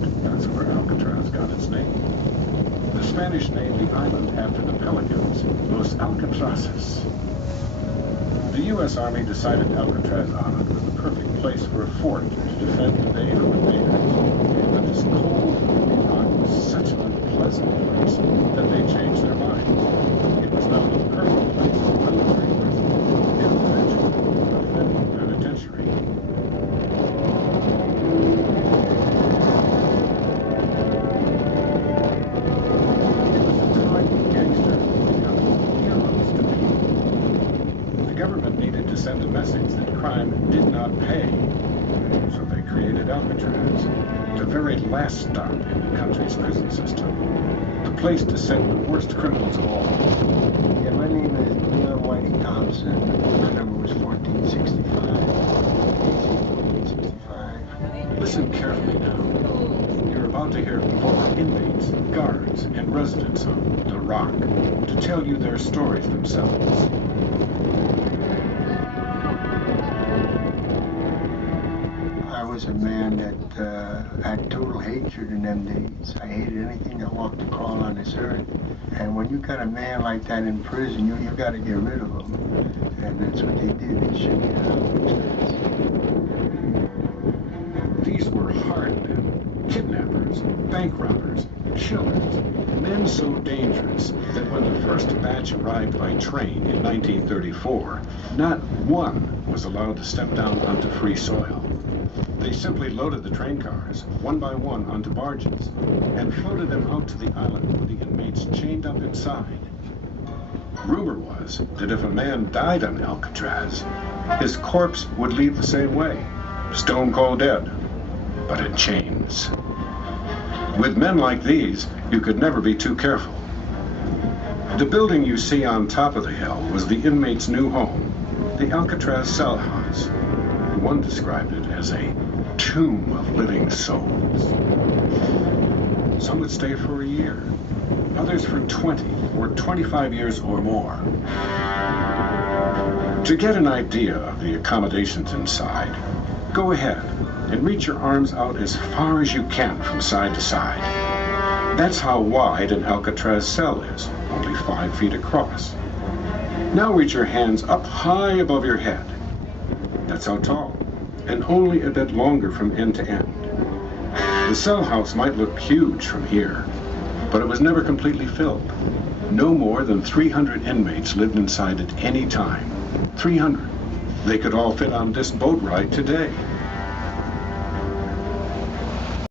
fact, that's where Alcatraz got its name. The Spanish named the island after the pelicans, Los Alcatrazes. The U.S. Army decided Alcatraz Island was the perfect place for a fort to defend the bay from invaders. But this cold, gloomy rock was such an unpleasant place that they changed their minds. It was now the perfect place for military prison, and eventually a federal penitentiary. It was the time when gangsters became heroes to people. The government needed to send a message that crime did not pay. So they created Alcatraz, the very last stop in the country's prison system. The place to send the worst criminals of all. Yeah, my name is Leon Whitey Thompson. My number was 1465. 1465. Listen carefully now. You're about to hear from former inmates, guards, and residents of The Rock to tell you their stories themselves. I was a man that had total hatred in them days. I hated anything that walked or crawled on this earth. And when you got a man like that in prison, you got to get rid of him. And that's what they did. They shook it out. These were hard men, kidnappers, bank robbers, killers, men so dangerous that when the first batch arrived by train in 1934, not one was allowed to step down onto free soil. They simply loaded the train cars, one by one, onto barges, and floated them out to the island with the inmates chained up inside. Rumor was that if a man died on Alcatraz, his corpse would leave the same way, stone cold dead, but in chains. With men like these, you could never be too careful. The building you see on top of the hill was the inmates' new home, the Alcatraz Cell House. One described it as a tomb of living souls. Some would stay for a year, others for 20 or 25 years or more. To get an idea of the accommodations inside, go ahead and reach your arms out as far as you can from side to side. That's how wide an Alcatraz cell is, only 5 feet across. Now reach your hands up high above your head. That's how tall, and only a bit longer from end to end. The cell house might look huge from here, but it was never completely filled. No more than 300 inmates lived inside at any time. 300. They could all fit on this boat ride today.